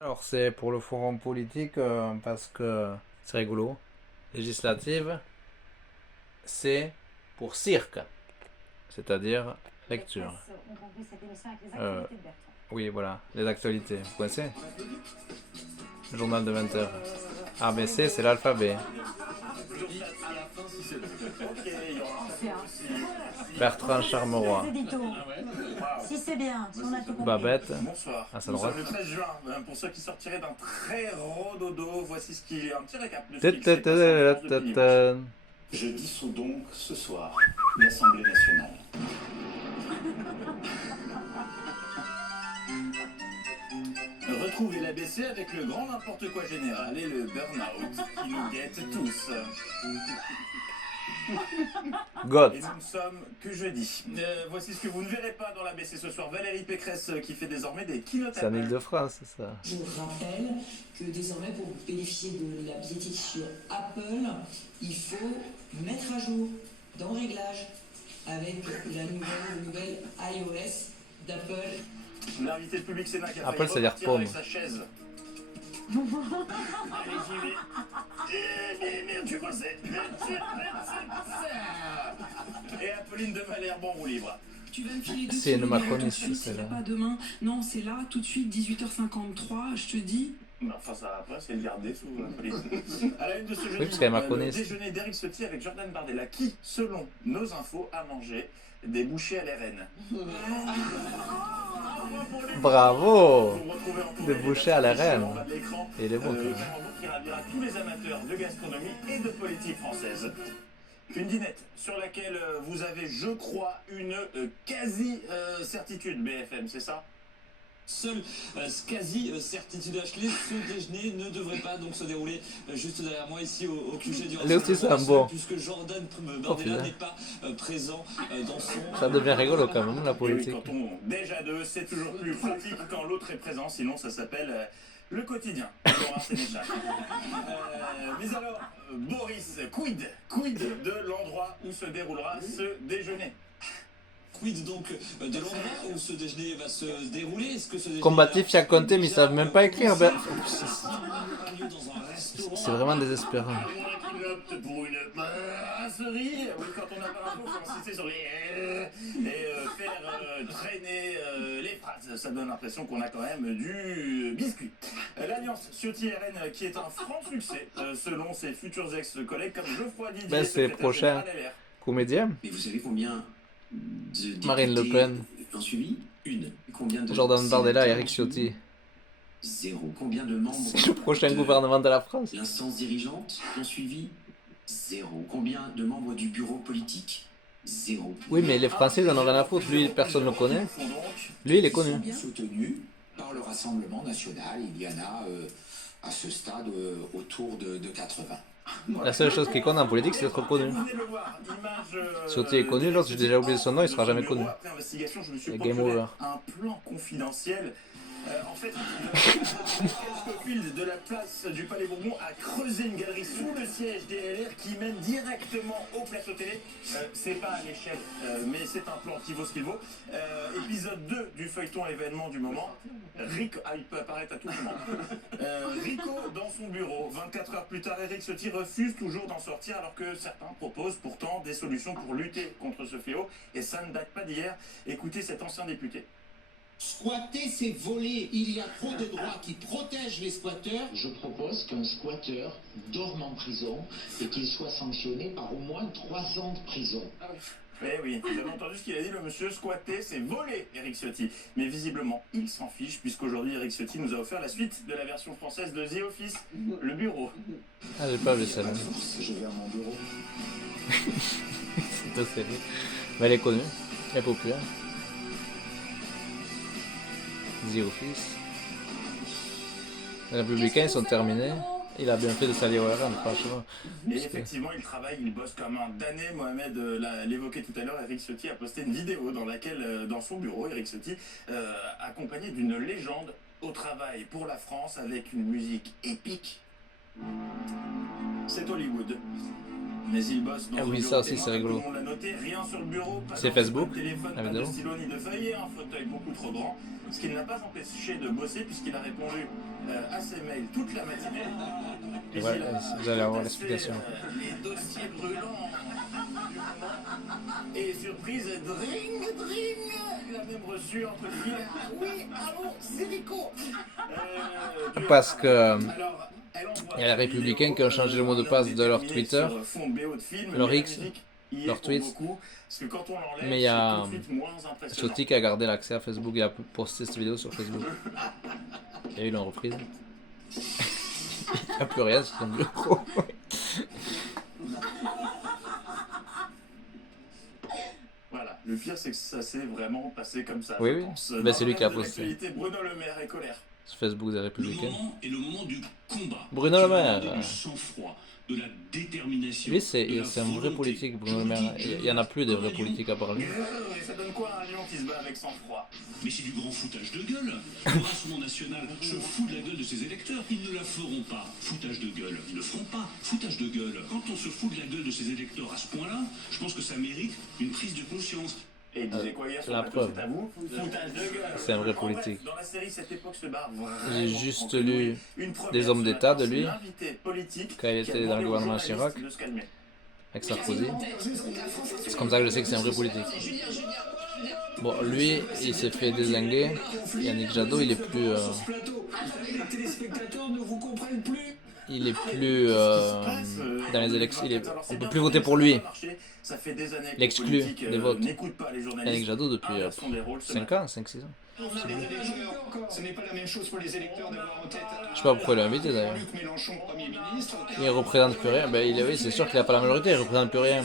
Alors c'est pour le forum politique parce que c'est rigolo. Législative, c'est pour cirque, c'est-à-dire lecture. Euh, oui, voilà, les actualités. Vous connaissez? Le journal de 20 heures. ABC, c'est l'alphabet. Bertrand Charmeroy. Si c'est bien, si on a tout compris. Babette, Bonsoir. à sa Nous droite. sommes le 13 juin. Pour ceux qui sortiraient d'un très gros dodo, voici ce qui est un petit récap de ce qui s'est passé en France depuis dimanche. Je dissous donc ce soir l'Assemblée nationale. Retrouvez l'ABC avec le grand n'importe quoi général et le burn-out qui nous guette tous. God. Et nous ne sommes que jeudi. Voici ce que vous ne verrez pas dans l'ABC ce soir. Valérie Pécresse qui fait désormais des keynote C'est en appels. Ile-de-France, c'est ça. Je rappelle que désormais, pour bénéficier de la billettique sur Apple, il faut mettre à jour dans Réglages avec le nouvel iOS d'Apple. L'invité de Public Sénat qui a Apple, failli c'est-à-dire repartir pomme. avec sa chaise. Allez, j'y vais. Merde, tu bossais. Et Apolline de Malherbe en roue libre. Tu vas me filer deux C'est une numéros macroniste, tout de suite, celle-là. c'est pas demain. Non, c'est là, tout de suite, 18h53, je te dis. Mais enfin, ça va pas, c'est le garde des sous, Apolline. À la une de ce jeudi, Oui, parce qu'elle est le macroniste. déjeuner d'Éric Ciotti avec Jordan Bardella, qui, selon nos infos, a mangé des bouchées à l'RN. Bravo. Vous retrouvez en Des bouchées à la reine. en bas de l'écran, Et il est bon, le tu vois. calembour qui ravira tous les amateurs de gastronomie et de politique française. Une dînette sur laquelle vous avez, je crois, une quasi-certitude, BFM, c'est ça? Seule quasi-certitude Ashley, ce déjeuner ne devrait pas donc se dérouler juste derrière moi ici au QG du Léo, c'est ça, bon. puisque Jordan Oh, Bardella putain. n'est pas présent dans son... Ça devient rigolo quand même, la Et oui, politique. quand on déjà deux, c'est toujours plus pratique quand l'autre est présent, sinon ça s'appelle le quotidien. Laurent Sénéchal. Mais alors, Boris, quid de l'endroit où se déroulera ce déjeuner? Quid donc de l'endroit où ce déjeuner va se dérouler? Est-ce que ce déjeuner Combatif, il y a compté, mais ils savent même pas écrire. Ben, c'est c'est vraiment désespérant. À moins qu'il opte pour une brasserie. Oui, quand on n'a pas l'info, il faut insister sur les et faire traîner les phrases. Ça donne l'impression qu'on a quand même du biscuit. L'alliance Ciotti-RN qui est un franc succès selon ses futurs ex-collègues comme Geoffroy Didier, Ben, c'est secrétaire prochain. général LR. Comédien. Mais vous savez combien de Marine Le députés Pen. ont suivi? Une. Combien de Jordan Bardella et sénateurs Eric ont suivi? Ciotti. Zéro. Combien de membres C'est le prochain de gouvernement de la France. l'instance dirigeante ont suivi? Zéro. Combien de membres du bureau politique? Zéro. Oui, mais les Français, ils en ont rien à foutre. Lui, personne ne le connaît. Font donc Lui, il est connu. Soutenu par le Rassemblement national. Il y en a à ce stade autour de 80. La seule chose qui compte en politique, c'est d'être connu. Vous venez de le voir, image, Ciotti est connu, l'autre, j'ai déjà oublié son nom, il sera jamais connu. Après investigation, je me suis Et procuré game over. un plan confidentiel. En fait, Scofield de la place du Palais Bourbon a creusé une galerie sous le siège des LR qui mène directement au plateau télé. C'est pas à l'échelle, mais c'est un plan qui vaut ce qu'il vaut. Épisode 2 du feuilleton événement du moment. Rico, il peut apparaître à tout moment. Rico dans son bureau. 24 heures plus tard, Éric Ciotti refuse toujours d'en sortir alors que certains proposent pourtant des solutions pour lutter contre ce fléau. Et ça ne date pas d'hier. Écoutez cet ancien député. Squatter, c'est voler. Il y a trop de droits qui protègent les squatteurs. Je propose qu'un squatteur dorme en prison et qu'il soit sanctionné par au moins 3 ans de prison. Eh oui, vous avez entendu ce qu'il a dit, le monsieur squatter, c'est voler, Éric Ciotti. Mais visiblement, il s'en fiche, puisqu'aujourd'hui, Éric Ciotti nous a offert la suite de la version française de The Office, le bureau. Ah, j'ai pas vu ça. Là. Je vais à mon bureau. C'est une série. Mais elle est connue. Elle est populaire. The Office. Les Républicains, ils sont terminés. Il a bien fait de salir au RN, franchement. Et effectivement, il travaille, il bosse comme un damné. Mohamed l'évoquait tout à l'heure. Éric Ciotti a posté une vidéo dans laquelle, dans son bureau, Éric Ciotti, accompagné d'une légende au travail pour la France avec une musique épique. C'est Hollywood. mais il bosse dans Ah un oui, bureau ça aussi, témoin, c'est rigolo. tout le monde l'a noté, rien sur le bureau, pas C'est d'ordinateur, Facebook, de téléphone, la pas vidéo. de stylo ni de feuillet, un fauteuil beaucoup trop grand, ce qui ne l'a pas empêché de bosser puisqu'il a répondu à ses mails toute la matinée. Puis Ouais, il a vous allez avoir potassé, l'explication. les dossiers brûlants du moment. Et surprise, dring, dring, il a même reçu entre le fil. Oui, allô, c'est Rico. Parce que Alors, elle envoie il y a les républicains qui ont changé le mot de passe de leur Twitter, sur fond de BO de film, leur mais la X, musique y est leur pour tweets. beaucoup, parce que quand on l'enlève, Mais il y a c'est tout de suite moins impressionnant. Sauti qui a gardé l'accès à Facebook, il a posté cette vidéo sur Facebook. Et ils l'ont reprise. Il n'y a plus rien sur son bureau. Voilà, le pire c'est que ça s'est vraiment passé comme ça. Oui, je oui. pense. Ben, Dans c'est le lui qui a reste de posté. l'actualité, Bruno Le Maire est colère. Sur Facebook des Le Républicains. moment est le moment du combat. Bruno Le Qui va Maire. demander du sang-froid, de la détermination. Lui, de la c'est un vrai volonté. politique, Bruno Le Maire. Il y en a plus de vrais Comme un lion. politiques à part lui. Et ça donne quoi un lion qui se bat avec sang-froid? Mais c'est du grand foutage de gueule. Le Rassemblement national se fout de la gueule de ses électeurs. Ils ne la feront pas. Foutage de gueule. Ils ne le feront pas. Foutage de gueule. Quand on se fout de la gueule de ses électeurs à ce point-là, je pense que ça mérite une prise de conscience. Et il disait quoi hier sur La le plateau, preuve. c'est à vous? Foutage de gueule. C'est un vrai En bref, politique. dans la série, cette époque se barre vraiment. J'ai juste entre lu nous. Une première des hommes ce d'État matin, de lui, c'est l'invité politique quand il qui a était demandé dans le aux gouvernement journalistes Chirac, de se calmer. avec Sarkozy. C'est comme ça que je sais que c'est un vrai politique. Bon, lui, il s'est fait dézinguer. Yannick Jadot, il est plus... Les téléspectateurs ne vous comprennent plus. il est plus dans les élections. On peut plus voter pour lui. Il exclut des votes. Yannick Jadot depuis 5 ans, 5-6 ans. Ce n'est pas la même chose pour les électeurs d'avoir en tête. Je sais pas pourquoi il l'a invité d'ailleurs. Jean-Luc Mélenchon, Premier ministre. Il représente plus rien. Ben, oui, c'est sûr qu'il a pas la majorité, il représente plus rien.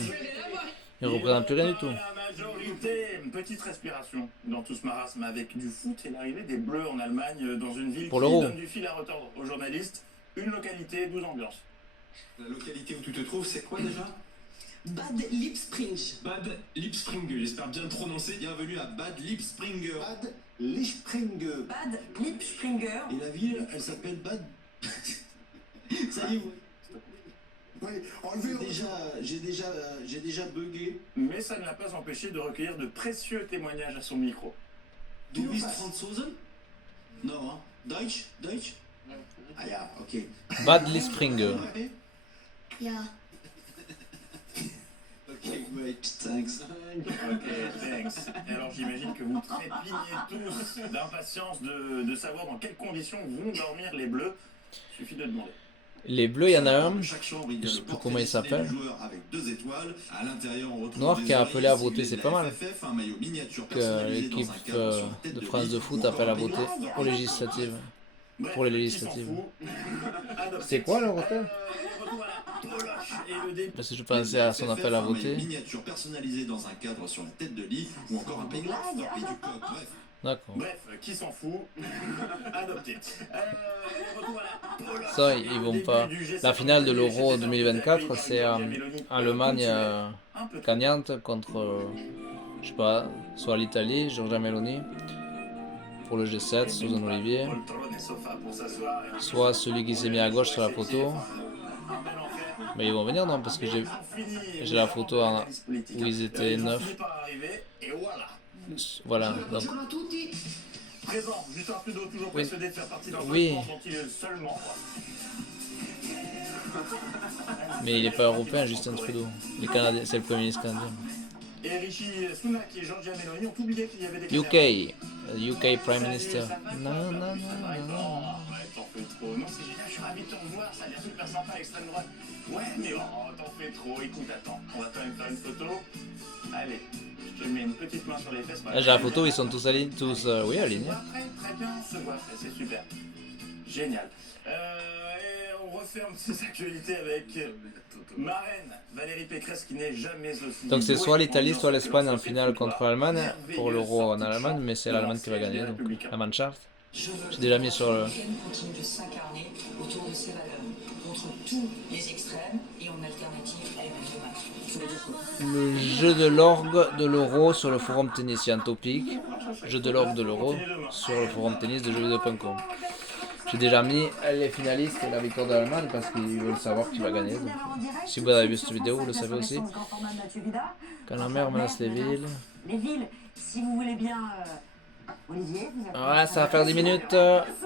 Il représente plus rien du tout. La majorité, une petite respiration dans tout ce marasme avec du foot et l'arrivée des Bleus en Allemagne dans une ville Pour qui l'Euro. donne du fil à retordre aux journalistes. Une localité, 12 ambiances. La localité où tu te trouves, c'est quoi déjà? Bad Lipspringe. Bad Lipspringe, j'espère bien le prononcer. Bienvenue à Bad Lipspringe. Bad Lichspringe. Bad Lipspringer. Et la ville, elle s'appelle Bad. Ça y est, Oui, enlevez. J'ai déjà bugué. Mais ça ne l'a pas empêché de recueillir de précieux témoignages à son micro. Du bist Franzosen? Non, hein? Deutsch? Deutsch? Ah ja, ok. Bad Lispringe. Ja. Ok, great, thanks. Ok, thanks. Et alors j'imagine que vous trépignez tous d'impatience de savoir dans quelles conditions vont dormir les Bleus. Il suffit de demander. Les Bleus, il y en a un. Chaque chambre, il y a Je sais le plus portrait comment il dessiné s'appelle. du joueur avec 2 étoiles. À l'intérieur, on retrouve Noir des qui a appelé à oreilles voter, ciblées c'est de pas la mal. FFF, un maillot miniature Que personnalisé l'équipe dans un cadre sur la tête de de France de lit, foot ou appelle à encore un voter pénis. aux législatives. Bref, Pour les qui s'en législatives. fout Adopté. C'est quoi le retard Retour à la poloche et le début. Parce que je pensais à son appel à Un maillot voter. miniature personnalisé dans un cadre sur la tête de lit, ou encore un pénis frappé du coq. Bref. D'accord. Bref, qui s'en fout Adopté. Retour à la poloche Ça, et ils le vont début pas. du G7 La finale de chez l'Euro les 2024, c'est Giorgia Meloni. Allemagne Un peu trop. gagnante contre, je sais pas, soit l'Italie, Giorgia Meloni, pour le G7, Susan Olivier, Poltrone et sofa pour s'asseoir et un soit celui qui s'est mis à gauche sur la photo. un bel enfer. Mais ils vont venir, non? Parce que j'ai la photo où ils étaient 9. Et voilà. Voilà. Donc, Bonjour à tutti. Présent, Justin Trudeau, toujours Oui. persuadé de faire partie d'un Oui. mouvement dont il est le seul membre. mais il n'est pas européen, Justin Trudeau. Les Canadiens, c'est le Premier ministre canadien. Et Rishi Sunak et Giorgia Meloni ont oublié qu'il y avait des UK, UK Prime Minister. Non, non, non, non, non. Ouais, t'en fais trop. Non, c'est génial, je suis ravi de te revoir, ça a l'air super sympa à l'extrême droite. Ouais, mais oh, t'en fais trop. Écoute, attends, on va quand même faire une photo. Allez, je te mets une petite main sur les fesses. Là, j'ai la photo, ils sont tous alignés, oui, alignés. Après, très bien, on se voit après, c'est super. Génial. Et on referme ces actualités avec ma reine, Valérie Pécresse, qui n'est jamais aussi... Donc c'est soit douée l'Italie, en soit ambiance l'Espagne que en dans cette finale contre victoire. l'Allemagne pour l'Euro en Merveilleuse Allemagne, mais c'est l'Allemagne qui va gagner, donc la Mannschaft. Je veux J'ai déjà mis sur le... qu'elle continue de s'incarner autour de ses valeurs, contre tous les extrêmes et en alternative avec les humains. Il faut le dire. Le jeu de l'orgue de l'Euro sur le forum tennis, il y a un topic. Jeu de l'orgue de l'Euro sur le forum tennis de jeuxvideo.com. J'ai déjà mis les finalistes et la victoire de l'Allemagne parce qu'ils veulent savoir qui va gagner. Donc, si vous avez vu cette vidéo, vous le savez aussi. Quand la mer menace les villes. Les villes, si vous voulez bien... Olivier, vous avez... Ouais, ça va faire 10 minutes,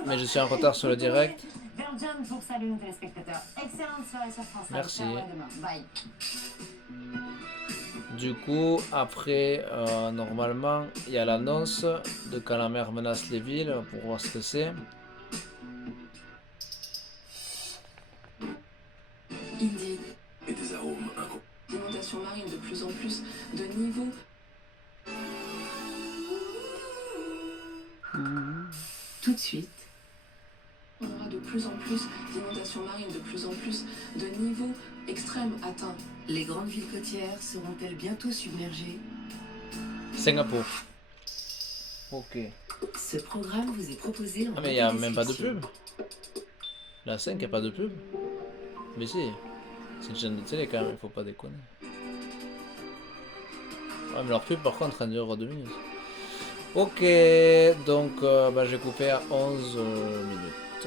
mais je suis en retard sur le direct. Belgium pour saluer nos téléspectateurs. Excellente soirée sur France 5. Merci. Bye. Du coup, après, normalement, il y a l'annonce de quand la mer menace les villes pour voir ce que c'est. Indeed. Et des arômes incroyables. Inondations marines de plus en plus de niveau. Tout de suite. On aura de plus en plus d'inondations marines, de plus en plus de niveaux extrêmes atteints. Les grandes villes côtières seront-elles bientôt submergées? Singapour. Ok. Ce programme vous est proposé en Ah mais il n'y a même pas de pub. La 5, il n'y a pas de pub. Mais si. C'est une chaîne de télé quand même, il faut pas déconner. Ouais mais leur pub par contre elle dure 2 minutes. Ok, donc j'ai coupé à 11 minutes.